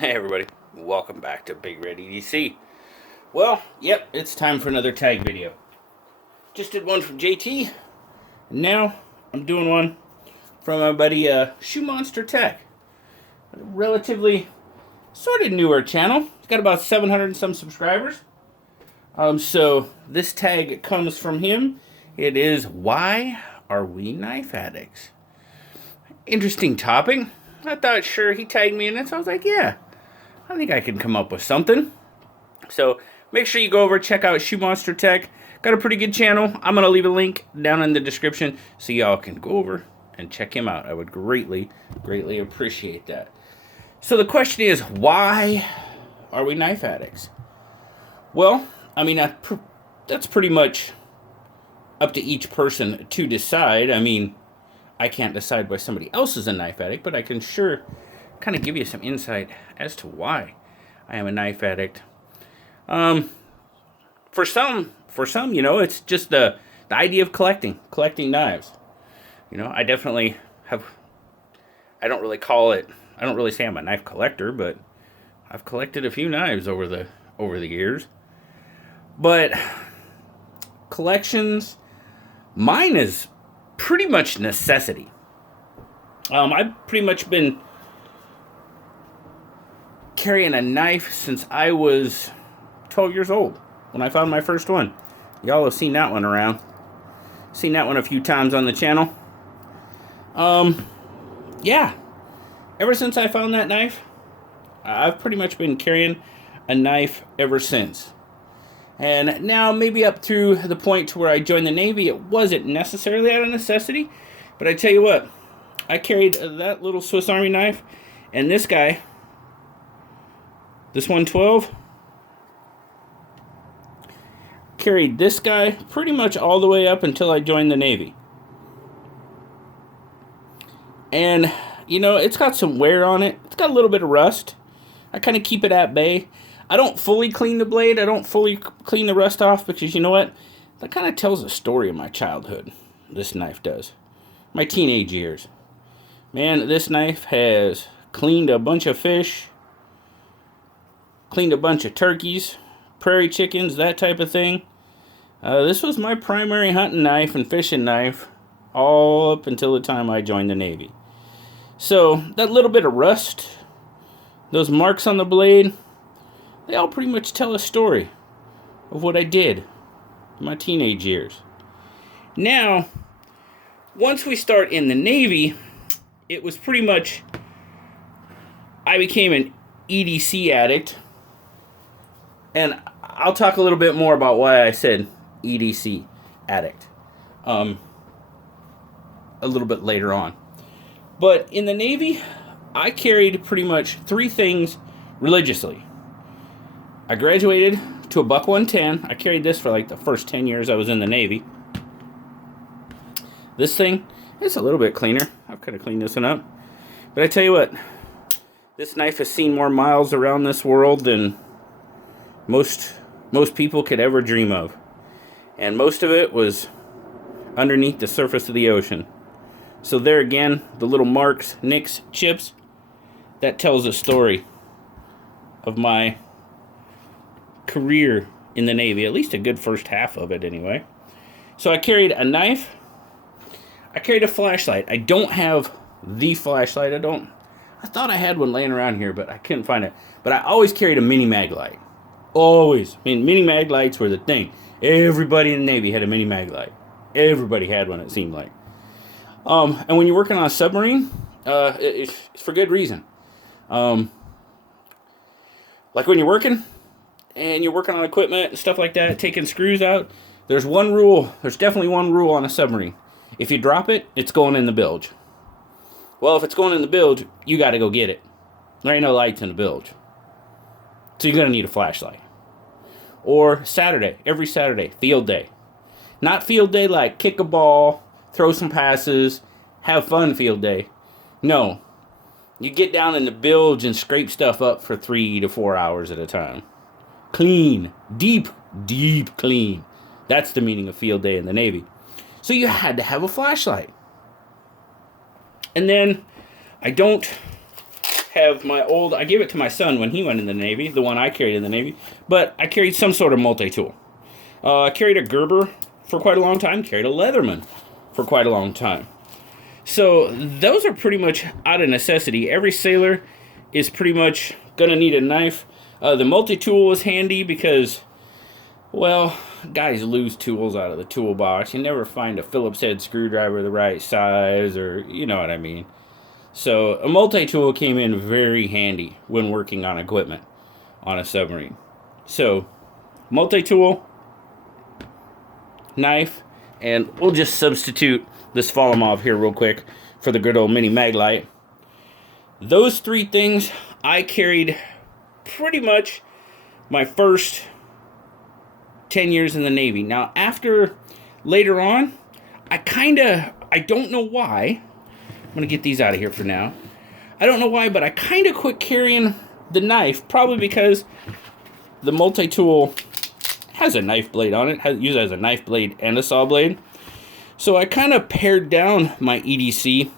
Hey everybody, welcome back to BigRedEDC. Well, yep, it's time for another tag video. Just did one from JT, and now I'm doing one from my buddy ShoeMonster Tech. A relatively sort of newer channel. It's got about 700 and some subscribers. So this tag comes from him. It is, why are we knife addicts? Interesting topic. I thought, sure, he tagged me in it, so I was like, yeah, I think I can come up with something. So make sure you go over, check out ShoeMonster Tech. Got a pretty good channel. I'm going to leave a link down in the description so y'all can go over and check him out. I would greatly, greatly appreciate that. So the question is, why are we knife addicts? Well, I mean, that's pretty much up to each person to decide. I mean, I can't decide why somebody else is a knife addict, but I can sure kind of give you some insight as to why I am a knife addict. For some, you know, it's just the idea of collecting knives. You know, I definitely have, I don't really say I'm a knife collector, but I've collected a few knives over the years. But collections, mine is pretty much necessity. I've pretty much been carrying a knife since I was 12 years old when I found my first one. Y'all have seen that one around. Seen that one a few times on the channel. Yeah. Ever since I found that knife, I've pretty much been carrying a knife ever since. And now, maybe up to the point to where I joined the Navy, it wasn't necessarily out of necessity. But I tell you what, I carried that little Swiss Army knife, and this guy, this 112, carried this guy pretty much all the way up until I joined the Navy. And, you know, it's got some wear on it. It's got a little bit of rust. I kind of keep it at bay. I don't fully clean the blade. I don't fully clean the rust off because, you know what? That kind of tells a story of my childhood. This knife does. My teenage years. Man, this knife has cleaned a bunch of fish, cleaned a bunch of turkeys, prairie chickens, that type of thing. This was my primary hunting knife and fishing knife all up until the time I joined the Navy. So, that little bit of rust, those marks on the blade, they all pretty much tell a story of what I did in my teenage years. Now, once we start in the Navy, it was pretty much, I became an EDC addict. And I'll talk a little bit more about why I said EDC addict a little bit later on. But in the Navy, I carried pretty much three things religiously. I graduated to a buck 110. I carried this for like the first 10 years I was in the Navy. This thing, it's a little bit cleaner. I've kind of cleaned this one up. But I tell you what, this knife has seen more miles around this world than most people could ever dream of. And most of it was underneath the surface of the ocean. So there again, the little marks, nicks, chips, that tells a story of my career in the Navy, at least a good first half of it anyway. So I carried a knife. I carried a flashlight. I don't have the flashlight. I thought I had one laying around here, but I couldn't find it. But I always carried a mini mag light. Always. I mean, mini mag lights were the thing. Everybody in the Navy had a mini mag light. Everybody had one, it seemed like. And when you're working on a submarine, it's for good reason. Like when you're working, and you're working on equipment and stuff like that, taking screws out, there's one rule. There's definitely one rule on a submarine. If you drop it, it's going in the bilge. Well, if it's going in the bilge, you got to go get it. There ain't no lights in the bilge. So you're going to need a flashlight. Or Saturday, every Saturday, field day. Not field day like kick a ball, throw some passes, have fun field day. No. You get down in the bilge and scrape stuff up for 3 to 4 hours at a time. Clean. Deep clean. That's the meaning of field day in the Navy. So you had to have a flashlight. And then I don't have my old, I gave it to my son when he went in the Navy, the one I carried in the Navy, but I carried some sort of multi-tool. I carried a Gerber for quite a long time, carried a Leatherman for quite a long time. So those are pretty much out of necessity. Every sailor is pretty much going to need a knife. The multi-tool was handy because, well, guys lose tools out of the toolbox. You never find a Phillips head screwdriver the right size, or you know what I mean. So a multi-tool came in very handy when working on equipment on a submarine. So multi-tool, knife, and we'll just substitute this Volumov here real quick for the good old mini Maglite. Those three things I carried pretty much my first 10 years in the Navy. Now, after later on, I don't know why. I'm going to get these out of here for now. I don't know why, but I kind of quit carrying the knife, probably because the multi-tool has a knife blade on it, uses as a knife blade and a saw blade. So I kind of pared down my EDC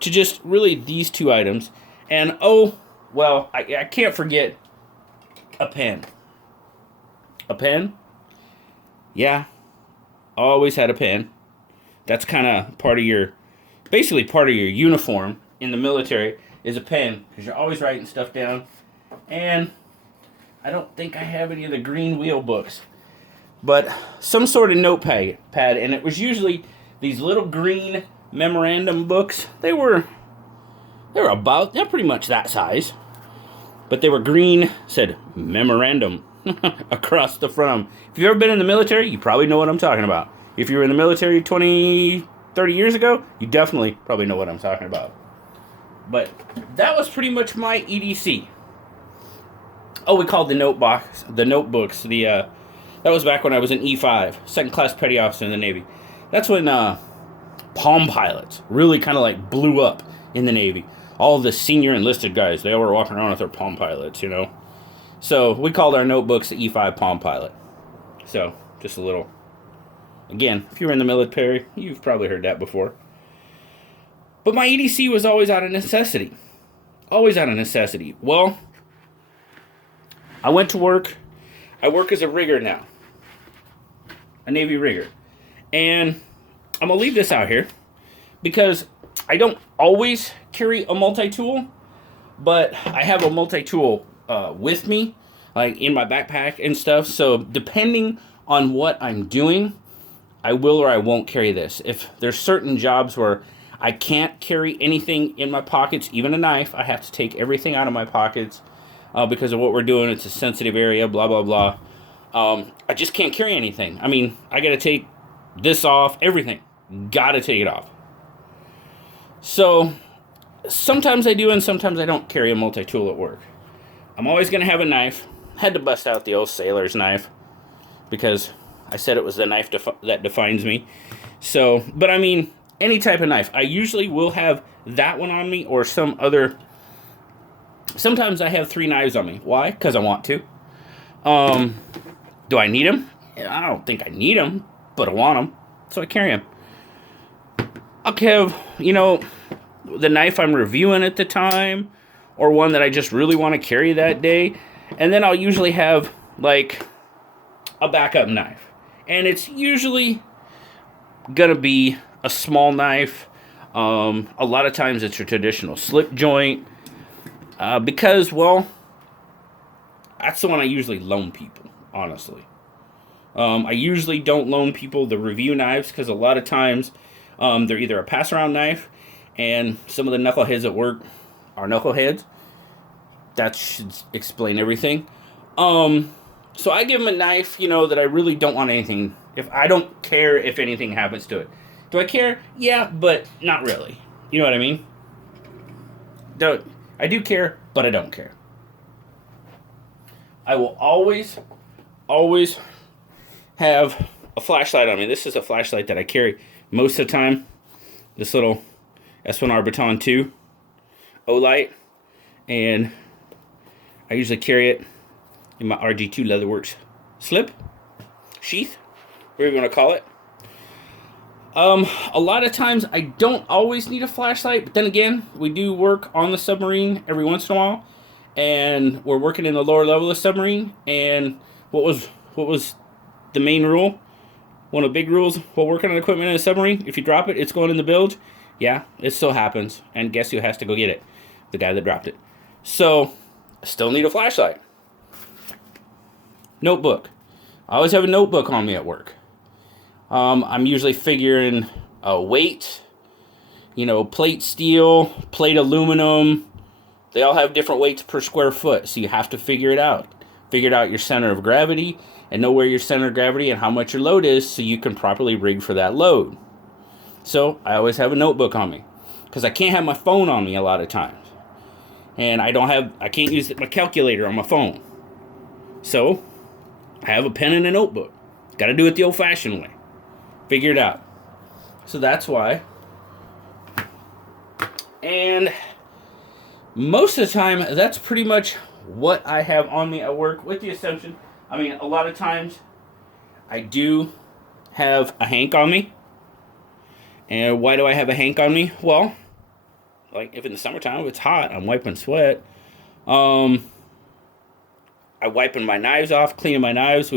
to just really these two items. And oh, well, I can't forget a pen. A pen? Yeah, always had a pen. That's kind of basically part of your uniform in the military is a pen, because you're always writing stuff down. And I don't think I have any of the green wheel books, but some sort of notepad, and it was usually these little green memorandum books. They're pretty much that size, but they were green, said memorandum across the front of them. If you've ever been in the military, you probably know what I'm talking about. If you were in the military 30 years ago, you definitely probably know what I'm talking about. But that was pretty much my EDC. Oh, we called the notebooks, that was back when I was an E5, second class petty officer in the Navy. That's when Palm Pilots really kind of like blew up in the Navy. All the senior enlisted guys, they all were walking around with their Palm Pilots, you know. So we called our notebooks the E5 Palm Pilot. So just a little, again, if you were in the military, you've probably heard that before. But my EDC was always out of necessity. Always out of necessity. Well, I went to work. I work as a rigger now. A Navy rigger. And I'm going to leave this out here because I don't always carry a multi-tool, but I have a multi-tool with me, like in my backpack and stuff. So depending on what I'm doing, I will or I won't carry this. If there's certain jobs where I can't carry anything in my pockets, even a knife, I have to take everything out of my pockets because of what we're doing. It's a sensitive area, blah, blah, blah. I just can't carry anything. I mean, I got to take this off, everything. Got to take it off. So sometimes I do and sometimes I don't carry a multi-tool at work. I'm always going to have a knife. Had to bust out the old sailor's knife because I said it was the knife that defines me. So, but I mean, any type of knife. I usually will have that one on me or some other. Sometimes I have 3 knives on me. Why? Because I want to. Do I need them? I don't think I need them, but I want them, so I carry them. I'll have, the knife I'm reviewing at the time, or one that I just really want to carry that day, and then I'll usually have, like, a backup knife. And it's usually gonna be a small knife. A lot of times it's a traditional slip joint, because, well, that's the one I usually loan people, honestly. I usually don't loan people the review knives because a lot of times they're either a pass-around knife, and some of the knuckleheads at work are knuckleheads. That should explain everything. So I give them a knife, that I really don't want anything. If I don't care if anything happens to it. Do I care? Yeah, but not really. You know what I mean? I do care, but I don't care. I will always have a flashlight on me. This is a flashlight that I carry most of the time. This little S1R Baton 2 O-Light. And I usually carry it in my RG2 Leatherworks slip, sheath, whatever you want to call it. A lot of times I don't always need a flashlight, but then again, we do work on the submarine every once in a while, and we're working in the lower level of the submarine. And what was the main rule? One of the big rules while working on equipment in a submarine: if you drop it, it's going in the bilge. Yeah, it still happens, and guess who has to go get it? The guy that dropped it. So, I still need a flashlight. Notebook. I always have a notebook on me at work. I'm usually figuring a weight, plate steel, plate aluminum. They all have different weights per square foot, so you have to figure it out. Figure out your center of gravity and know where your center of gravity and how much your load is so you can properly rig for that load. So I always have a notebook on me because I can't have my phone on me a lot of times. And I can't use my calculator on my phone. So I have a pen and a notebook. Got to do it the old-fashioned way. Figure it out. So that's why. And most of the time, that's pretty much what I have on me at work, with the exception. I mean, a lot of times I do have a hank on me. And why do I have a hank on me? Well, like if in the summertime, if it's hot, I'm wiping sweat. I'm wiping my knives off, cleaning my knives.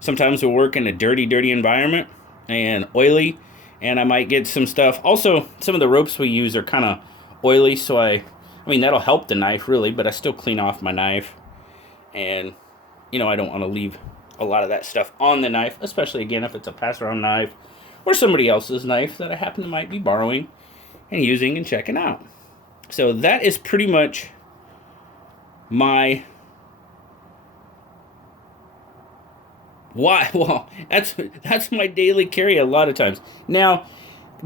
Sometimes we work in a dirty environment and oily, and I might get some stuff. Also, some of the ropes we use are kind of oily, so I mean, that'll help the knife really, but I still clean off my knife. And, I don't want to leave a lot of that stuff on the knife, especially again if it's a pass-around knife or somebody else's knife that I happen to might be borrowing and using and checking out. So that is pretty much my why. Well, that's my daily carry a lot of times. Now,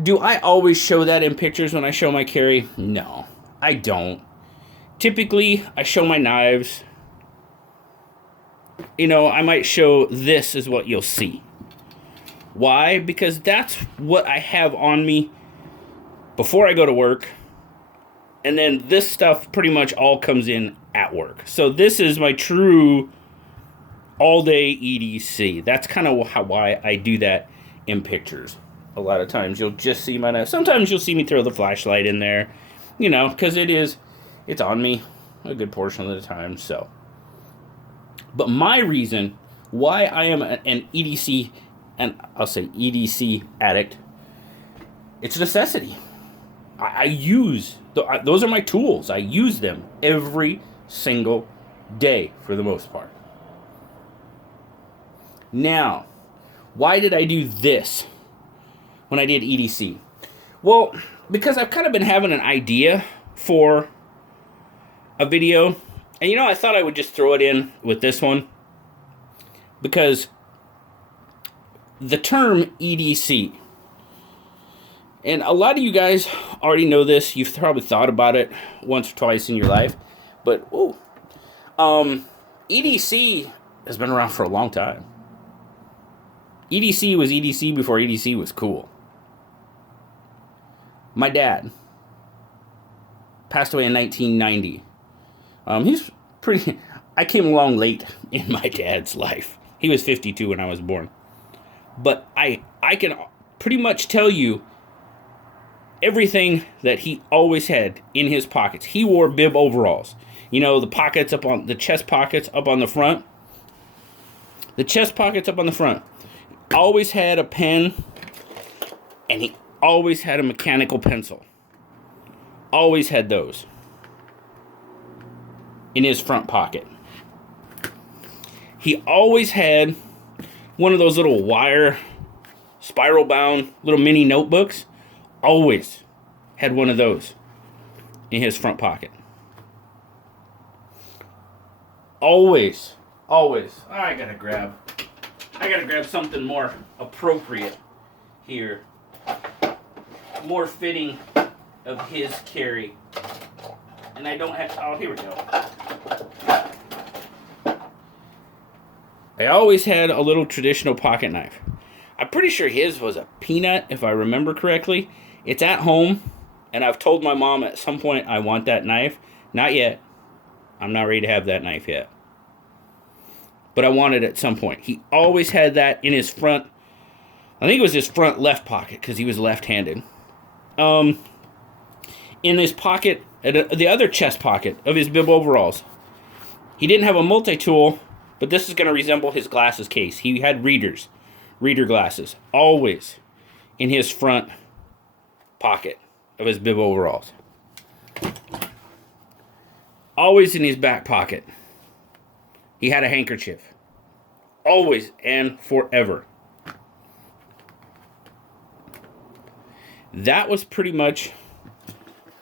do I always show that in pictures when I show my carry? No, I don't. Typically, I show my knives. I might show this is what you'll see. Why? Because that's what I have on me before I go to work. And then this stuff pretty much all comes in at work. So this is my true all-day EDC. That's kind of why I do that in pictures. A lot of times you'll just see my knife. Sometimes you'll see me throw the flashlight in there, because it's on me a good portion of the time. So, but my reason why I am an EDC, and I'll say EDC addict, it's a necessity. I use, those are my tools. I use them every single day for the most part. Now, why did I do this when I did EDC? Well, because I've kind of been having an idea for a video. And I thought I would just throw it in with this one. Because the term EDC, and a lot of you guys already know this. You've probably thought about it once or twice in your life. But, EDC has been around for a long time. EDC was EDC before EDC was cool. My dad passed away in 1990. I came along late in my dad's life. He was 52 when I was born. But I can pretty much tell you everything that he always had in his pockets. He wore bib overalls. The pockets the chest pockets up on the front. The chest pockets up on the front. Always had a pen, and he always had a mechanical pencil. Always had those in his front pocket. He always had one of those little wire, spiral bound little mini notebooks. Always had one of those in his front pocket. Always. I gotta grab something more appropriate here. More fitting of his carry. And I don't have, here we go. I always had a little traditional pocket knife. I'm pretty sure his was a peanut, if I remember correctly. It's at home, and I've told my mom at some point I want that knife. Not yet. I'm not ready to have that knife yet. But I want it at some point. He always had that in his front I think it was his front left pocket because he was left-handed. In his pocket, the other chest pocket of his bib overalls, he didn't have a multi-tool, but this is going to resemble his glasses case. He had reader glasses, always in his front pocket of his bib overalls. Always in his back pocket, he had a handkerchief. Always and forever. That was pretty much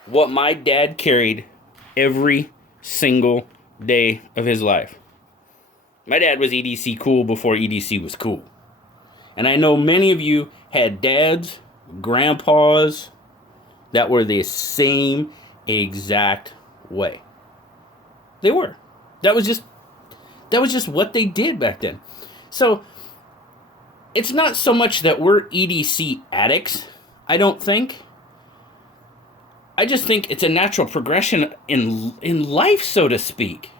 what my dad carried every single day of his life. My dad was EDC cool before EDC was cool. And I know many of you had dads, grandpas, that were the same exact way. They were. That was just what they did back then. So, it's not so much that we're EDC addicts, I don't think. I just think it's a natural progression in life, so to speak.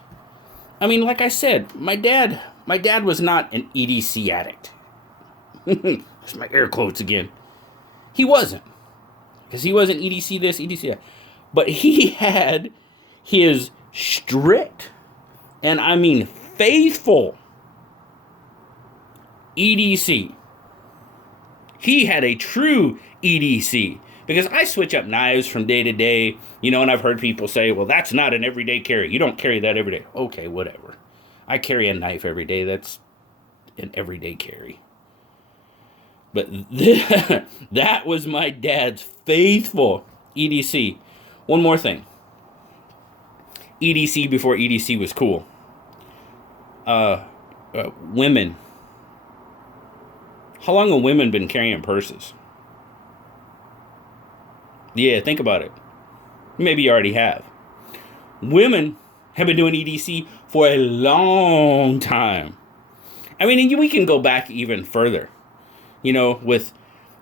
I mean, like I said, my dad was not an EDC addict. There's my air quotes again. He wasn't. Because he wasn't EDC this, EDC that. But he had his strict, and I mean faithful, EDC. He had a true EDC. Because I switch up knives from day to day, and I've heard people say, well, that's not an everyday carry. You don't carry that every day. Okay, whatever. I carry a knife every day. That's an everyday carry. But that was my dad's faithful EDC. One more thing. EDC before EDC was cool. Women. How long have women been carrying purses? Yeah, think about it. Maybe you already have. Women have been doing EDC for a long time. I mean, we can go back even further. With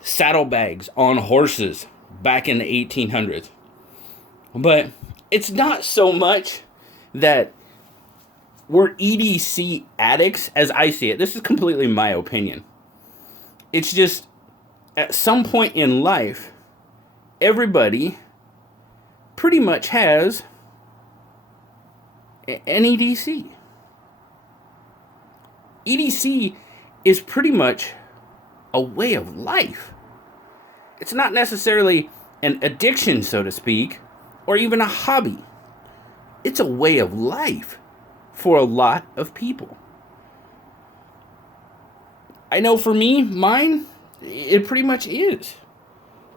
saddlebags on horses back in the 1800s. But it's not so much that we're EDC addicts as I see it. This is completely my opinion. It's just at some point in life, everybody pretty much has an EDC. EDC is pretty much a way of life. It's not necessarily an addiction, so to speak, or even a hobby. It's a way of life for a lot of people. I know for me, mine, it pretty much is.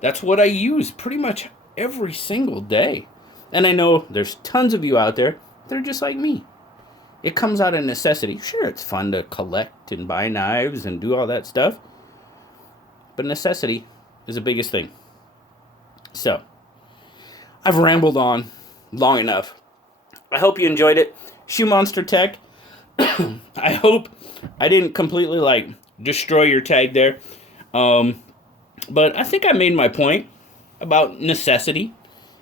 That's what I use pretty much every single day. And I know there's tons of you out there that are just like me. It comes out of necessity. Sure, it's fun to collect and buy knives and do all that stuff. But necessity is the biggest thing. So, I've rambled on long enough. I hope you enjoyed it. ShoeMonster Tech. I hope I didn't completely destroy your tag there. But I think I made my point about necessity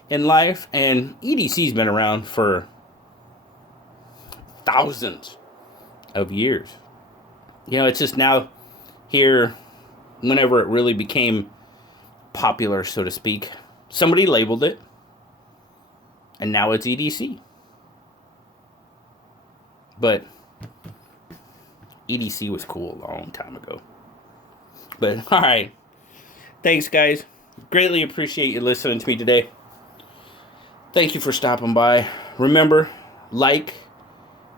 in life. And EDC's been around for thousands of years. It's just now here, whenever it really became popular, so to speak, somebody labeled it. And now it's EDC. But EDC was cool a long time ago. But, alright. Thanks, guys. Greatly appreciate you listening to me today. Thank you for stopping by. Remember, like,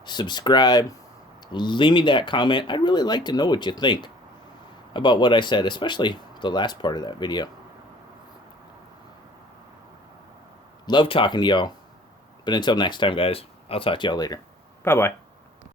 subscribe, leave me that comment. I'd really like to know what you think about what I said, especially the last part of that video. Love talking to y'all. But until next time, guys, I'll talk to y'all later. Bye-bye.